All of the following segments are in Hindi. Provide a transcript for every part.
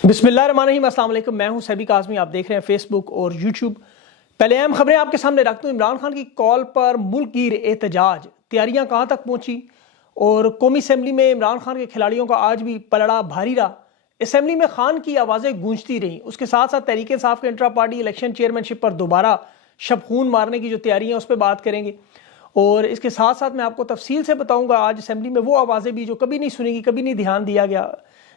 बिस्मिल्लाहिर्रहमानिर्रहीम, अस्सलाम वालेकुम। मैं हूं सैबी काज़मी, आप देख रहे हैं फेसबुक और यूट्यूब। पहले अहम खबरें आपके सामने रखता हूं। इमरान खान की कॉल पर मुल्क गिर एहतजाज, तैयारियां कहां तक पहुंची और कौमी असम्बली में इमरान खान के खिलाड़ियों का आज भी पलड़ा भारी रहा। असम्बली में खान की आवाज़ें गूंजती रहीं। उसके साथ साथ तहरीक इंसाफ के इंट्रा पार्टी इलेक्शन चेयरमैनशिप पर दोबारा शबखून मारने की जो तैयारी है उस पर बात करेंगे। और इसके साथ साथ मैं आपको तफसील से बताऊंगा आज असम्बली में वो आवाज़ें भी जो कभी नहीं सुनेगी, कभी नहीं ध्यान दिया गया,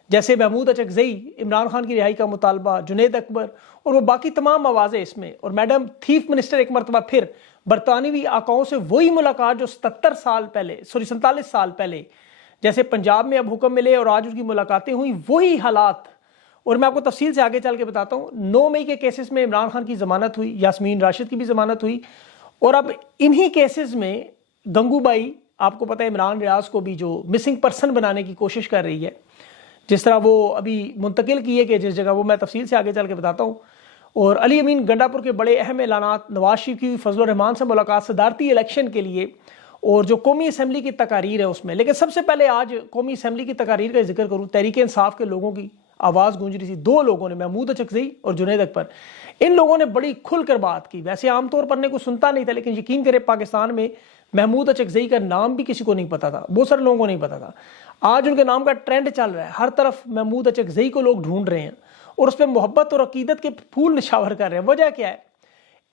जैसे महमूद अचकज़ई, इमरान खान की रिहाई का मुतालबा, जुनैद अकबर और वो बाकी तमाम आवाज़ें इसमें। और मैडम चीफ मिनिस्टर एक मरतबा फिर बरतानवी आकाओं से वही मुलाकात जो 47 साल पहले जैसे पंजाब में अब हुक्म मिले और आज उसकी मुलाकातें हुई, वही हालात। और मैं आपको तफसील से आगे चल के बताता हूँ। 9 मई के केसेस में इमरान खान की जमानत हुई, यास्मीन राशिद की भी जमानत हुई। और अब इन्हीं केसेस में गंगूबाई, आपको पता है इमरान रियाज को भी जो मिसिंग पर्सन बनाने की कोशिश कर रही है, जिस तरह वो अभी मुंतकिल की है कि जिस जगह, वो मैं तफसील से आगे चल के बताता हूँ। और अली अमीन गंडापुर के बड़े अहम ऐलानात, नवाज शरीफ की फजल रहमान से मुलाकात सदारती इलेक्शन के लिए, और जो कौमी असम्बली की तकारीर है उसमें। लेकिन सबसे पहले आज कौमी असम्बली की तकारीर का जिक्र करूँ। तहरीक इंसाफ के लोगों की आवाज़ गूंज रही थी। 2 लोगों ने, महमूद अचकज़ई और जुनैद अकबर, इन लोगों ने बड़ी खुलकर बात की। वैसे आमतौर पर ने को सुनता नहीं था, लेकिन यकीन करें पाकिस्तान में महमूद अचकज़ई का नाम भी किसी को नहीं पता था, बहुत सारे लोगों को नहीं पता था। आज उनके नाम का ट्रेंड चल रहा है, हर तरफ महमूद अचकज़ई को लोग ढूंढ रहे हैं और उस पर मोहब्बत और अकीदत के फूल निशावर कर रहे हैं। वजह क्या है?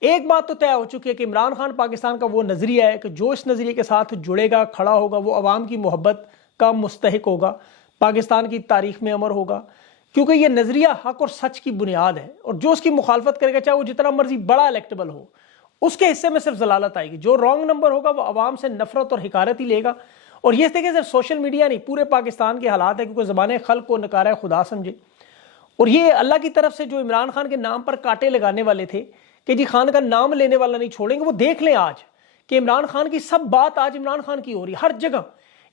एक बात तो तय हो चुकी है कि इमरान खान पाकिस्तान का वो नजरिया है कि जो इस नजरिए के साथ जुड़ेगा, खड़ा होगा, वो अवाम की मोहब्बत का मुस्तहिक होगा, पाकिस्तान की तारीख में अमर होगा। क्योंकि ये नजरिया हक और सच की बुनियाद है। और जो उसकी मुखालफत करेगा, चाहे वो जितना मर्जी बड़ा इलेक्टेबल हो, उसके हिस्से में सिर्फ जलालत आएगी। जो रॉन्ग नंबर होगा वो अवाम से नफरत और हिकारत ही लेगा। और ये देखिए, सिर्फ सोशल मीडिया नहीं, पूरे पाकिस्तान के हालात है, क्योंकि ज़बान खल्क को नकारा खुदा समझे। और ये अल्लाह की तरफ से जो इमरान खान के नाम पर कांटे लगाने वाले थे कि जी खान का नाम लेने वाला नहीं छोड़ेंगे, वो देख लें आज कि इमरान खान की सब बात आज इमरान खान की हो रही है हर जगह।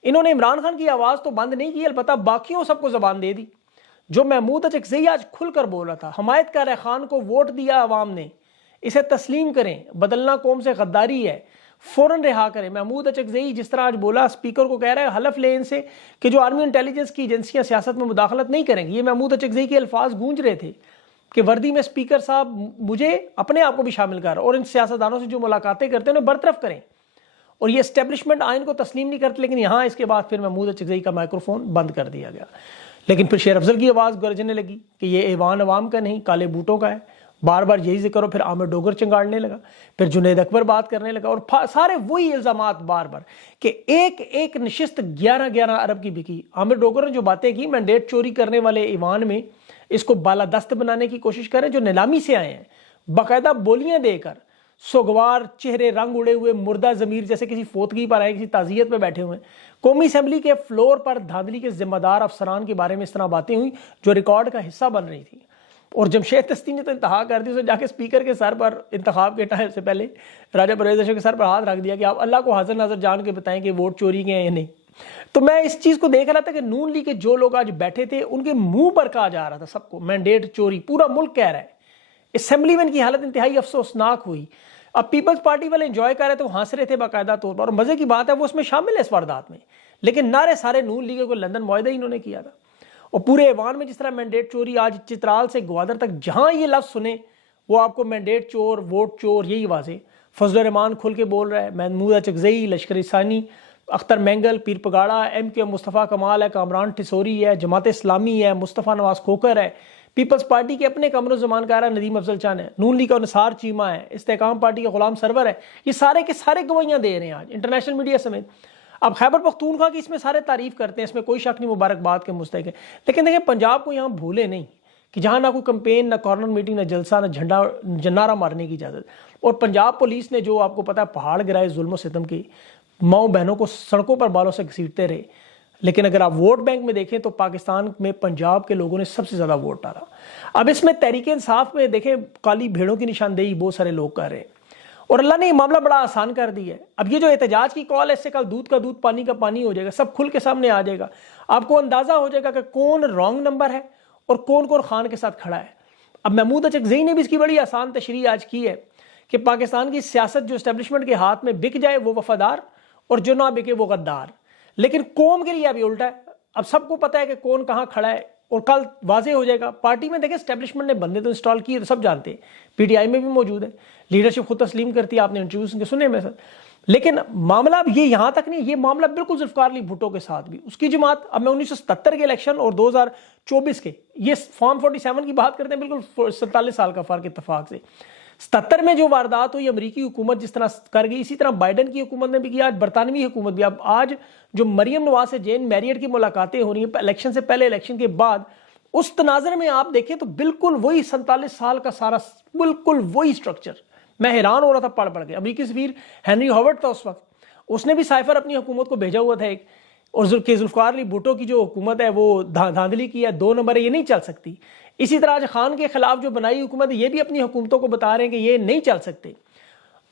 इन्होंने इमरान खान की आवाज़ तो बंद नहीं की, अलबत्ता बाकियों सबको जबान दे दी। जो महमूद अचकज़ई आज खुलकर बोल रहा था, हमायत कर रहा है, खान को वोट दिया अवाम ने, इसे तस्लीम करें, बदलना कौम से गद्दारी है, फौरन रिहा करें। महमूद अचकज़ई जिस तरह आज बोला, स्पीकर को कह रहा है हलफ ले इनसे कि जो आर्मी इंटेलिजेंस की एजेंसियां सियासत में मुदाखलत नहीं करेंगी। ये महमूद अचकज़ई के अल्फाज गूंज रहे थे कि वर्दी में स्पीकर साहब मुझे अपने आप को भी शामिल कर, और इन सियासतदानों से जो मुलाकातें करते हैं उन्हें बरतरफ करें। और ये एस्टेब्लिशमेंट आइन को तस्लीम नहीं करते। लेकिन यहाँ इसके बाद फिर महमूद अचकज़ई का माइक्रोफोन बंद कर दिया गया। लेकिन फिर शेर अफजल की आवाज़ गरजने लगी कि ये ऐवान अवाम का नहीं, काले बूटों का है। बार बार यही जिक्र हो। फिर आमिर डोगर चिंगाड़ने लगा, फिर जुनैद अकबर बात करने लगा, और सारे वही इल्ज़ामात बार बार कि एक एक नशिस्त 11-11 अरब की बिकी। आमिर डोगर ने जो बातें की, मैंडेट चोरी करने वाले ईवान में इसको बालादस्त बनाने की कोशिश करें, जो नीलामी से आए हैं, बाकायदा बोलियां देकर, सोगवार चेहरे, रंग उड़े हुए, मुर्दा ज़मीर जैसे किसी फोतगी पर आए, किसी ताज़ियत में बैठे हुए। कौमी असम्बली के फ्लोर पर धांधली के जिम्मेदार अफसरान के बारे में इस तरह बातें हुई जो रिकॉर्ड का हिस्सा बन रही थी। और जमशेद तस्ती ने तो इंतहा कर दी, उसने जाके स्पीकर के सर पर इंतखाब के टाइम से पहले राजा परवेज अशरफ के सर पर हाथ रख दिया कि आप अल्लाह को हाजिर नाज़र जान के बताएं कि वोट चोरी के हैं या नहीं। तो मैं इस चीज़ को देख रहा था कि नून लीग के जो लोग आज बैठे थे उनके मुंह पर कहा जा रहा था सबको मैंडेट चोरी, पूरा मुल्क कह रहा है। असेंबली में इनकी हालत इंतहाई अफसोसनाक हुई। अब पीपल्स पार्टी वाले एंजॉय कर रहे थे, हंस रहे थे बाकायदा तौर पर, और मजे की बात है वो उसमें शामिल है इस वारदात में। लेकिन नारे सारे नून लीग को लंदन मुआहदा ही इन्होंने किया था। और पूरे ऐवान में जिस तरह मैंडेट चोरी, आज चित्राल से ग्वादर तक जहां ये लफ्ज सुने वो आपको मैंडेट चोर, वोट चोर, यही आवाजें। फजल रहमान खुल के बोल रहा है, महमूद अचकज़ई, लश्कर सानी, अख्तर मैंगल, पीर पगाड़ा, MK मुस्तफ़ा कमाल है, कामरान ठिसोरी है, जमात इस्लामी है, मुस्तफ़ा नवाज खोकर है, पीपल्स पार्टी के अपने कमरो जमान कार नदीम अफजल चान है, नून लीग का निसार चीमा है, इस्तेकाम पार्टी का गुलाम सरवर है। ये सारे के सारे गवाहियां दे रहे हैं आज इंटरनेशनल मीडिया समेत। अब खैबर पख्तूनख्वा की इसमें सारे तारीफ करते हैं, इसमें कोई शक नहीं, मुबारकबाद के मुस्तहिक है। लेकिन देखिए, पंजाब को यहाँ भूले नहीं कि जहाँ ना कोई कंपेन, ना कॉर्नर मीटिंग, ना जलसा, ना झंडा जनारा मारने की इजाज़त। और पंजाब पुलिस ने जो आपको पता है पहाड़ गिराए जुल्म सितम की, माओ बहनों को सड़कों पर बालों से घसीटते रहे। लेकिन अगर आप वोट बैंक में देखें तो पाकिस्तान में पंजाब के लोगों ने सबसे ज़्यादा वोट डाला। अब इसमें तहरीक इंसाफ में देखें, काली भेड़ों की निशानदेही बहुत सारे लोग कर रहे हैं, और अल्लाह ने ये मामला बड़ा आसान कर दिया है। अब ये जो एहतजाज की कॉल है, इससे कल दूध का दूध पानी का पानी हो जाएगा, सब खुल के सामने आ जाएगा। आपको अंदाजा हो जाएगा कि कौन रॉन्ग नंबर है और कौन कौन खान के साथ खड़ा है। अब महमूद अचकज़ई ने भी इसकी बड़ी आसान तशरीह आज की है कि पाकिस्तान की सियासत जो एस्टेब्लिशमेंट के हाथ में बिक जाए वो वफादार, और जो ना बिके वो गद्दार। लेकिन कौम के लिए अभी उल्टा है। अब सबको पता है कि कौन कहाँ खड़ा है, और कल वाजे हो जाएगा। पार्टी में देखें एस्टेब्लिशमेंट ने बंदे तो इंस्टॉल किए, तो सब जानते हैं, पीटीआई में भी मौजूद है, लीडरशिप खुद तस्लीम करती है, आपने इंटरव्यूज उनके सुने में सर। लेकिन मामला अब ये यहाँ तक नहीं, ये मामला बिल्कुल जुल्फकार अली भुट्टो के साथ भी, उसकी जमात, अब मैं 1977 के इलेक्शन और 2024 के, ये फॉर्म 47 की बात करते हैं, बिल्कुल 47 साल का फर्क इत्तेफाक से। 77 में जो वारदात हुई, अमरीकी हुकूमत जिस तरह कर गई, इसी तरह बाइडन की हुकूमत ने भी किया, आज बरतानवी हुकूमत भी। अब आज जो मरियम नवाज से जेन मैरियट की मुलाकातें हो रही हैं इलेक्शन से पहले, इलेक्शन के बाद, उस तनाजर में आप देखें तो बिल्कुल वही 47 साल का सारा बिल्कुल वही स्ट्रक्चर। मैं हैरान हो रहा था पढ़ के। अमरीकी सफीर हेनरी हॉवर्ड था उस वक्त, उसने भी साइफर अपनी हुकूमत को भेजा हुआ था एक, और जुल्फकार अली भुट्टो की जो हुकूमत है वो धांधली की है, 2 नंबर है, ये नहीं चल सकती। इसी तरह आज खान के खिलाफ जो बनाई हुकूमत, ये भी अपनी हुकूमतों को बता रहे हैं कि ये नहीं चल सकते।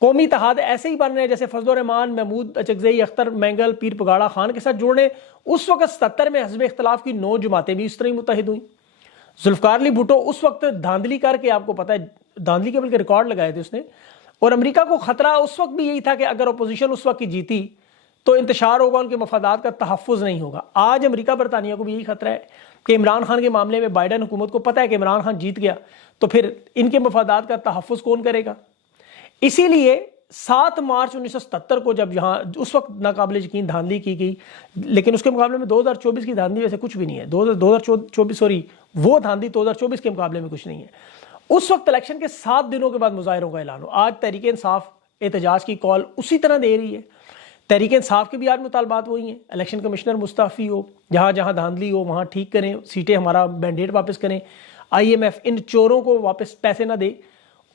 कौमी इत्तेहाद ऐसे ही बन रहे हैं जैसे फजल रहमान, महमूद अचकजई, अख्तर मैंगल, पीर पगाड़ा खान के साथ जुड़ने। उस वक्त 77 में हज़ब इख्तलाफ की 9 जमातें भी इस तरह ही मुत्तहिद हुई। जुल्फकार अली भुट्टो उस वक्त धांधली करके, आपको पता है धांधली के बल्कि रिकॉर्ड लगाए थे उसने, और अमेरिका को खतरा उस वक्त भी यही था कि अगर अपोजिशन उस वक्त की जीती तो इंतशार होगा, उनके मफादात का तहफ़्फ़ुज़ नहीं होगा। आज अमेरिका बरतानिया को भी यही खतरा है कि इमरान खान के मामले में बाइडन हुकूमत को पता है कि इमरान खान जीत गया तो फिर इनके मफादात का तहफ़्फ़ुज़ कौन करेगा। इसीलिए 7 मार्च 1977 को जब यहाँ उस वक्त नाकाबिल यकीन धांधली की गई, लेकिन उसके मुकाबले में 2024 की धांधली वैसे कुछ भी नहीं है। 2024 सॉरी, वो धांधली 2024 के मुकाबले में कुछ नहीं है। उस वक्त इलेक्शन के 7 दिनों के बाद मुजाहिरों का ऐलान हो। आज तहरीक इंसाफ एहतजाज की कॉल उसी तरह दे रही है। तहरीक इंसाफ के भी आज मुतालबात वही हैं, इलेक्शन कमिश्नर मुस्तफ़ी हो, जहाँ जहाँ धांधली हो वहाँ ठीक करें, सीटें हमारा मैंडेट वापस करें, IMF इन चोरों को वापस पैसे ना दे।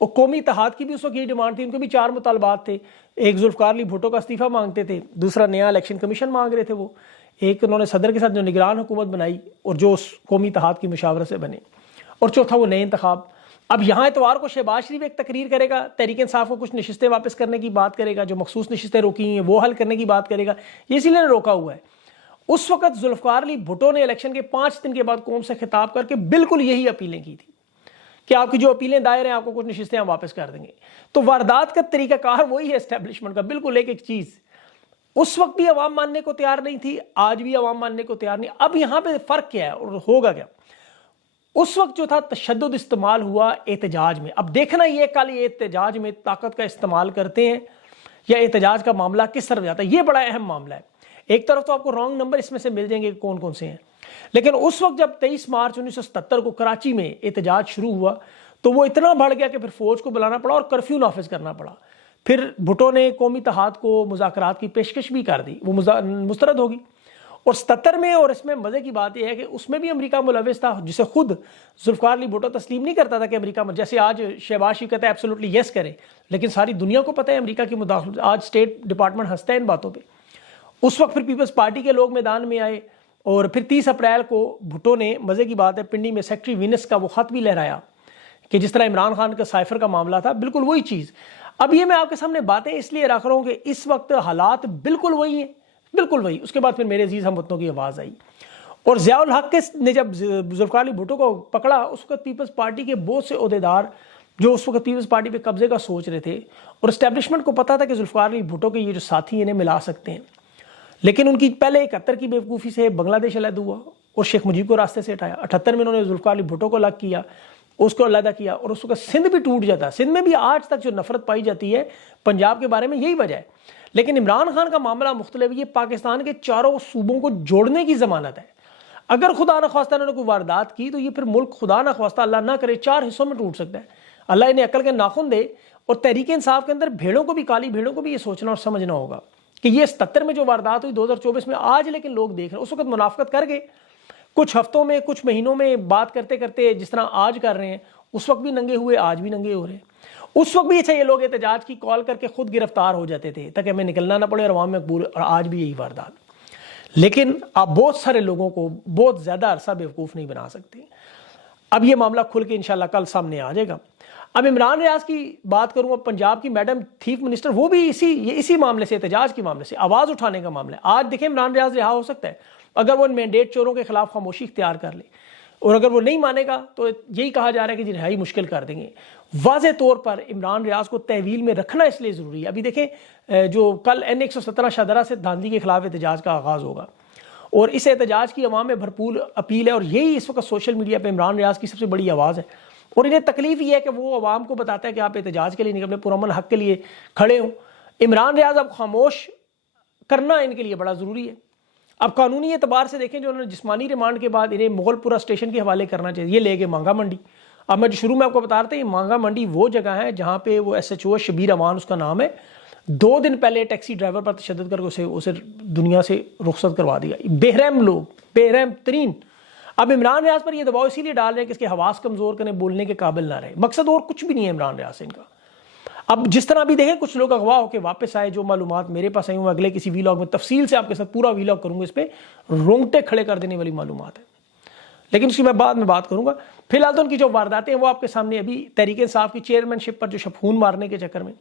और कौमी इत्तेहाद की भी उस वक्त यही डिमांड थी, उनके भी 4 मुतालबात थे। एक जुल्फकार अली भुट्टो का इस्तीफा मांगते थे, दूसरा नया इलेक्शन कमीशन मांग रहे थे वो, एक उन्होंने सदर के साथ जो निगरान हुकूमत बनाई और जो उस कौमी इत्तेहाद की मुशावरत से बने, और चौथा वो नए इंतखाब। अब यहाँ इतवार को शहबाज शरीफ एक तकरीर करेगा, तहरीक इंसाफ को कुछ नशिस्तें वापस करने की बात करेगा, जो मखसूस नशिस्तें रोकी हैं वो हल करने की बात करेगा, ये इसीलिए रोका हुआ है। उस वक्त जुल्फकार अली भुट्टो ने इलेक्शन के 5 दिन के बाद कौम से खिताब करके बिल्कुल यही अपीलें की थी कि आपकी जो अपीलें दायर हैं, आपको कुछ नशिस्तें हम वापस कर देंगे। तो वारदात का तरीकाकार वही है एस्टेब्लिशमेंट का, बिल्कुल एक एक चीज़। उस वक्त भी अवाम मानने को तैयार नहीं थी, आज भी अवाम मानने को तैयार नहीं। अब यहाँ पे फ़र्क क्या है और होगा क्या? उस वक्त जो था तशद्दुद इस्तेमाल हुआ एहतजाज में। अब देखना ये कल ये एहतजाज में ताकत का इस्तेमाल करते हैं या एहतजाज का मामला किस तरफ जाता है, ये बड़ा अहम मामला है। एक तरफ तो आपको रॉन्ग नंबर इसमें से मिल जाएंगे कौन कौन से हैं, लेकिन उस वक्त जब 23 मार्च 1977 को कराची में एहतजाज शुरू हुआ तो वो इतना बढ़ गया कि फिर फौज को बुलाना पड़ा और कर्फ्यू नाफिज करना पड़ा। फिर भुट्टो ने कौमी इत्तेहाद को मुज़ाकरात की पेशकश भी कर दी, वो मुस्तरद होगी। और 77 में, और इसमें मज़े की बात यह है कि उसमें भी अमेरिका मुलविस था, जिसे खुद जुल्फकार अली भुट्टो तस्लीम नहीं करता था कि अमेरिका में, जैसे आज शहबाज शरीफ कहता है एब्सोल्युटली यस करें, लेकिन सारी दुनिया को पता है अमेरिका की मुदाखलत। आज स्टेट डिपार्टमेंट हंसता है इन बातों पर। उस वक्त फिर पीपल्स पार्टी के लोग मैदान में आए और फिर 30 अप्रैल को भुट्टो ने, मज़े की बात है, पिंडी में सेक्रेटरी विनस का वो ख़त भी लहराया कि जिस तरह इमरान खान का साइफर का मामला था, बिल्कुल वही चीज़। अब ये मैं आपके सामने बातें इसलिए रख रहा हूँ कि इस वक्त हालात बिल्कुल वही हैं, बिल्कुल वही। उसके बाद फिर मेरे अजीज़ हमवतनों की आवाज़ आई और ज़ियाउल हक ने जब जुल्फकार अली भुट्टो को पकड़ा, उस वक्त पीपल्स पार्टी के बहुत से ओहदेदार जो उस वक्त पीपल्स पार्टी पे कब्जे का सोच रहे थे, और इस्टेब्लिशमेंट को पता था कि जुल्फकार अली भुट्टो के ये जो साथी इन्हें मिला सकते हैं, लेकिन उनकी पहले 71 की बेवकूफ़ी से बांग्लादेश अलग हुआ और शेख मुजीब को रास्ते से हटाया। 78 में उन्होंने जुल्फकार अली भुट्टो को अलग किया, उसको अलग किया, और उसका सिंध भी टूट जाता है। सिंध में भी आज तक जो नफरत पाई जाती है पंजाब के बारे में, यही वजह है। लेकिन इमरान खान का मामला मुख्तलिफ, ये पाकिस्तान के चारों सूबों को जोड़ने की जमानत है। अगर खुदा न खास्ता उन्होंने कोई वारदात की तो ये फिर मुल्क खुदा न खास्ता, अल्लाह ना करे, 4 हिस्सों में टूट सकता है। अल्लाह इन्हें अकल के नाखुन दे। और तहरीक इंसाफ के अंदर भेड़ों को भी, काली भेड़ों को भी ये सोचना और समझना होगा कि ये 77 में जो वारदात हुई 2024 में, आज लेकिन लोग देख रहे हैं। उस वक्त मुनाफकत करके कुछ हफ्तों में, कुछ महीनों में बात करते करते जिस तरह आज कर रहे हैं, उस वक्त भी नंगे हुए, आज भी नंगे हो रहे हैं। उस वक्त भी अच्छा ये लोग एहतजाज की कॉल करके खुद गिरफ्तार हो जाते थे ताकि हमें निकलना ना पड़े और अवाम में मकबूल, और आज भी यही वारदात। लेकिन आप बहुत सारे लोगों को बहुत ज़्यादा अरसा बेवकूफ़ नहीं बना सकते। अब ये मामला खुल के इंशाल्लाह कल सामने आ जाएगा। अब इमरान रियाज की बात करूँ, अब पंजाब की मैडम चीफ मिनिस्टर, वो भी इसी मामले से, एहतजाज के मामले से, आवाज़ उठाने का मामला है। आज देखें इमरान रियाज रिहा हो सकता है अगर वो मैंडेट चोरों के खिलाफ खामोशी इख्तियार कर ले, और अगर वो नहीं मानेगा तो यही कहा जा रहा है कि जी रिहाई मुश्किल कर देंगे। वाज़े तौर पर इमरान रियाज को तहवील में रखना इसलिए ज़रूरी है। अभी देखें जो कल N117 शाहदरा से धांधली के खिलाफ एहतजाज का आगाज़ होगा, और इस एहतजाज की अवाम में भरपूर अपील है, और यही इस वक्त सोशल मीडिया पर इमरान रियाज की सबसे बड़ी आवाज़ है। और इन्हें तकलीफ ये है कि वो अवाम को बताता है कि आप एहतजाज के लिए निकले, पुरअमन हक के लिए खड़े हों। इमरान रियाज अब खामोश करना इनके लिए बड़ा ज़रूरी है। अब कानूनी एतबार से देखें, जो उन्होंने जिस्मानी रिमांड के बाद इन्हें मुगलपुरा स्टेशन के हवाले करना चाहिए, ये ले गए मांगा मंडी। अब मैं जो शुरू में आपको बता रहा था, ये मांगा मंडी वो जगह है जहाँ पे वो SHO शबीर अमान उसका नाम है, 2 दिन पहले टैक्सी ड्राइवर पर तशद्दुद करके उसे दुनिया से रुखसत करवा दिया। बेरहम लोग, बेरहम तरीन। अब इमरान रियाज पर ये दबाव इसीलिए डाल रहे हैं कि इसके हवास कमज़ोर करने, बोलने के काबिल ना रहे। मकसद और कुछ भी नहीं है इमरान रियाज से इनका। अब जिस तरह भी देखें, कुछ लोग अगवा होकर वापस आए, जो मालूमात मेरे पास आई हूँ, अगले किसी वीलॉग में तफसील से आपके साथ पूरा वीलॉग करूँगा। इस पर रोंगटे खड़े कर देने वाली मालूमात है, लेकिन उसकी मैं बाद में बात करूँगा। फिलहाल तो उनकी जो वारदातें हैं वो आपके सामने। अभी तहरीक इंसाफ की चेयरमैनशिप पर जो शफून मारने के चक्कर में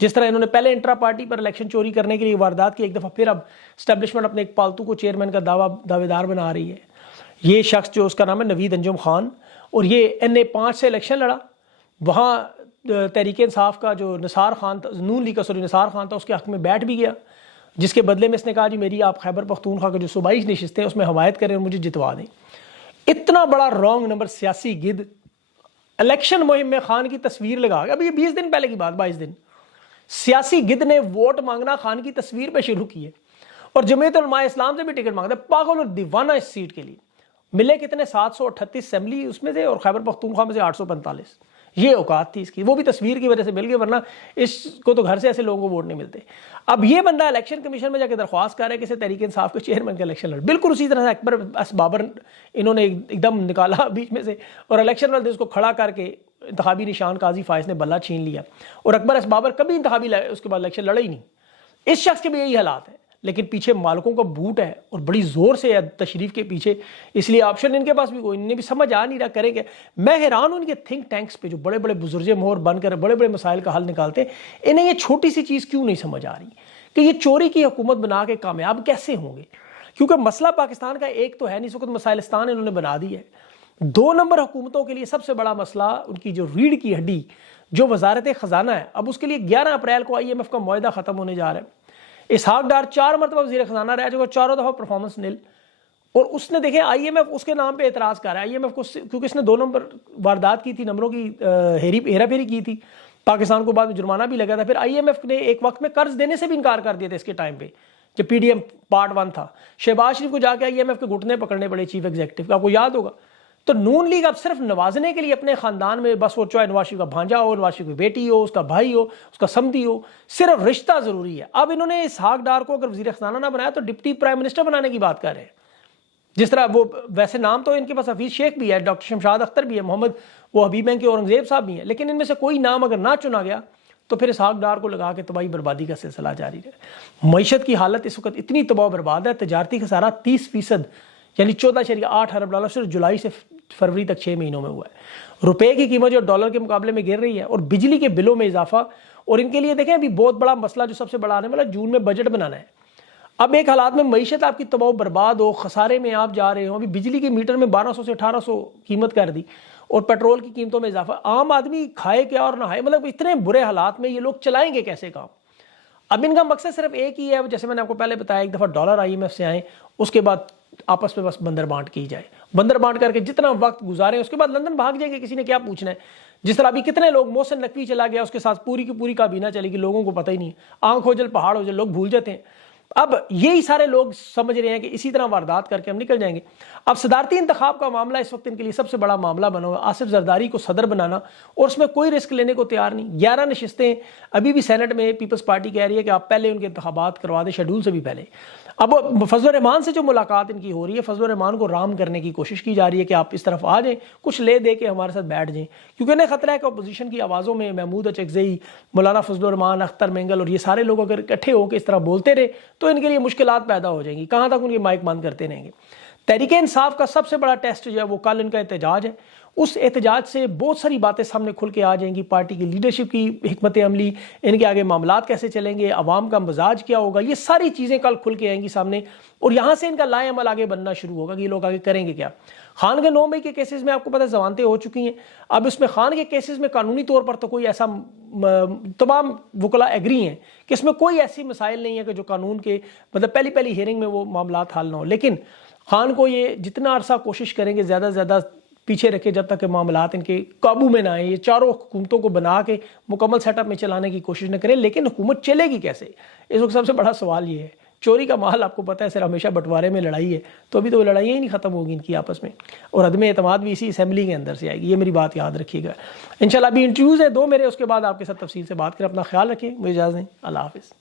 जिस तरह इन्होंने पहले इंट्रा पार्टी पर इलेक्शन चोरी करने के लिए वारदात की, एक दफ़ा फिर अब स्टैब्लिशमेंट अपने एक पालतू को चेयरमैन का दावेदार बना रही है। ये शख्स जो उसका नाम है नवीद अंजुम खान, और ये NA5 से इलेक्शन लड़ा। वहाँ तहरीक इंसाफ का जो निसार खान था, नून लीग का निसार खान था, उसके हक़ में बैठ भी गया, जिसके बदले में इसने कहा जी मेरी आप खैबर पख्तूनख्वा के जो सूबाई नशिस्तें हैं उसमें हमायत करें और मुझे जितवा दें। इतना बड़ा रॉन्ग नंबर सियासी गिद इलेक्शन मुहिम में खान की तस्वीर लगा के, अभी ये 20 दिन पहले की बात, 22 दिन, सियासी गिद ने वोट मांगना खान की तस्वीर पे शुरू की है, और जमीयत उलमा इस्लाम से भी टिकट मांगता है। पागल और दीवाना इस सीट के लिए। मिले कितने 738 असेंबली उसमें से, और खैबर पख्तूनख्वा में से 845। ये औकात थी इसकी, वो भी तस्वीर की वजह से मिल गई, वरना इसको तो घर से ऐसे लोगों को वोट नहीं मिलते। अब ये बंदा इलेक्शन कमीशन में जाकर दरख्वास्त कर रहा है कि तहरीक इंसाफ के चेयरमैन का इलेक्शन लड़। बिल्कुल उसी तरह से अकबर बाबर इन्होंने एकदम निकाला बीच में से, और इलेक्शन वाले उसको खड़ा करके इंतखाबी निशान काजी फायज ने बल्ला छीन लिया, और अकबर बाबर कभी इंतखाबी उसके बाद इलेक्शन लड़े ही नहीं। इस शख्स के भी यही हालात है, लेकिन पीछे मालिकों का बूट है और बड़ी जोर से है तशरीफ के पीछे, इसलिए ऑप्शन इनके पास भी कोई, इन्हें भी समझ आ नहीं रहा करेंगे। मैं हैरान हूं इनके थिंक टैंक्स पे, जो बड़े बड़े बुजुर्ग मोहर बनकर बड़े बड़े मसाइल का हल निकालते हैं। इन्हें ये छोटी सी चीज़ क्यों नहीं समझ आ रही कि ये चोरी की हुकूमत बना के कामयाब कैसे होंगे। क्योंकि मसला पाकिस्तान का एक तो है नहीं, इस वक्त मसाइलिस्तान इन्होंने बना दी है। 2 नंबर हुकूमतों के लिए सबसे बड़ा मसला उनकी जो रीढ़ की हड्डी जो वजारत खजाना है, अब उसके लिए 11 अप्रैल को IMF का मुआहदा खत्म होने जा रहा है। इसहाक डार 4 मरतबा वज़ीर खजाना रह चुका, 4 दफ़ा परफॉर्मेंस नील, और उसने देखें IMF उसके नाम पे एतराज कर रहा है। IMF को, क्योंकि इसने 2 नंबर वारदात की थी, नंबरों की हेरा फेरी की थी, पाकिस्तान को बाद में जुर्माना भी लगा था। फिर IMF ने एक वक्त में कर्ज देने से भी इनकार कर दिया था इसके टाइम पे, जब PDM पार्ट 1 था। शहबाज शरीफ को जाके IMF के घुटने पकड़ने पड़े चीफ एग्जीक्यूटिव का, आपको याद होगा। तो नून लीग अब सिर्फ नवाजने के लिए अपने खानदान में, बस वो चाहे नवाज शरीफ का भांजा हो, नवाज शरीफ की बेटी हो, उसका भाई हो, उसका समधी हो, सिर्फ रिश्ता जरूरी है। अब इन्होंने इसहाक डार को अगर वजीर खजाना ना बनाया तो डिप्टी प्राइम मिनिस्टर बनाने की बात कर रहे हैं। जिस तरह वो, वैसे नाम तो इनके पास हफीज शेख भी है, डॉक्टर शमशाद अख्तर भी है, मोहम्मद वो हबीब बैंक के औरंगजेब साहब भी हैं, लेकिन इनमें से कोई नाम अगर ना चुना गया तो फिर इसहाक डार को लगा के तबाही बर्बादी का सिलसिला जारी रहे। मईशत की हालत इस वक्त इतनी तबाह बर्बाद है, तजारती खसारा 30% यानी 14.8 अरब डॉलर सिर्फ जुलाई से फरवरी तक 6 महीनों में हुआ है। रुपए की कीमत जो डॉलर के मुकाबले में गिर रही है, और बिजली के बिलों में इजाफा, और इनके लिए देखें अभी बहुत बड़ा मसला जो सबसे बड़ा आने वाला, जून में बजट बनाना है। अब एक हालात में मईशत आपकी तबाह बर्बाद हो, खसारे में आप जा रहे हो, अभी बिजली के मीटर में 1200 से 1800 कीमत कर दी, और पेट्रोल की कीमतों में इजाफा, आम आदमी खाए क्या और नहाए, मतलब इतने बुरे हालात में ये लोग चलाएंगे कैसे काम। अब इनका मकसद सिर्फ एक ही है, जैसे मैंने आपको पहले बताया, एक दफ़ा डॉलर IMF से आए, उसके बाद आपस में बस बंदर बांट की जाए, बंदर बांट करके जितना वक्त गुजारे उसके बाद लंदन भाग जाएंगे, किसी ने क्या पूछना है। जिस तरह अभी कितने लोग, मोहसिन नकवी चला गया, उसके साथ पूरी की पूरी काबीना चलेगी, लोगों को पता ही नहीं, आंख हो जल पहाड़ हो जल, लोग भूल जाते हैं। अब यही सारे लोग समझ रहे हैं कि इसी तरह वारदात करके हम निकल जाएंगे। अब सदारती इंतखाब का मामला इस वक्त इनके लिए सबसे बड़ा मामला बना हुआ, आसिफ जरदारी को सदर बनाना, और उसमें कोई रिस्क लेने को तैयार नहीं। 11 नशिस्तें अभी भी सेनेट में पीपल्स पार्टी कह रही है कि आप पहले उनके इंतखाबात करवा दें, शेड्यूल से भी पहले। अब फजल रहमान से जो मुलाकात इनकी हो रही है, फजल रहमान को राम करने की कोशिश की जा रही है कि आप इस तरफ आ जाएं, कुछ ले दे के हमारे साथ बैठ जाएं, क्योंकि इन्हें खतरा है कि अपोजिशन की आवाज़ों में महमूद अचकज़ई, मौलाना फजल रहमान, अख्तर मेंगल और ये सारे लोग अगर इकट्ठे होकर इस तरह बोलते रहे तो इनके लिए मुश्किलात पैदा हो जाएंगी। कहाँ तक उनके माइक बंद करते रहेंगे। तहरीक इंसाफ का सबसे बड़ा टेस्ट जो है वो कल इनका एहतजाज है। उस एहतजाज से बहुत सारी बातें सामने खुल के आ जाएंगी। पार्टी की लीडरशिप की हिकमत अमली, इनके आगे मामलात कैसे चलेंगे, अवाम का मजाज क्या होगा, ये सारी चीज़ें कल खुल के आएंगी सामने। और यहाँ से इनका लाएअमल आगे बनना शुरू होगा कि ये लोग आगे करेंगे क्या। खान के 9 मई के केसेस में आपको पता है जमानतें हो चुकी हैं। अब इसमें खान के केसेस में कानूनी तौर पर तो कोई ऐसा, तमाम वकला एग्री हैं कि इसमें कोई ऐसी मसाइल नहीं है कि जो कानून के मतलब पहली हियरिंग में वो मामलात हल ना हो। लेकिन खान को ये जितना अरसा कोशिश करेंगे ज़्यादा से ज़्यादा पीछे रखे जब तक मामलात इनके काबू में ना आए। ये चारों हुकूमतों को बना के मुकम्मल सेटअप में चलाने की कोशिश न करें। लेकिन हुकूमत चलेगी कैसे, इस वक्त सबसे बड़ा सवाल ये है। चोरी का माल आपको पता है सर हमेशा बंटवारे में लड़ाई है, तो अभी तो लड़ाइयाँ ही नहीं खत्म होगी इनकी आपस में, और अदम एतमाद भी इसी असेंबली के अंदर से आएगी। ये मेरी बात याद रखिएगा। इंशाल्लाह अभी इंटरव्यूज़ है 2 मेरे, उसके बाद आपके साथ तफसील से बात करें। अपना ख्याल रखें, मुझे इजाज़त दें। अल्लाह हाफ़िज़।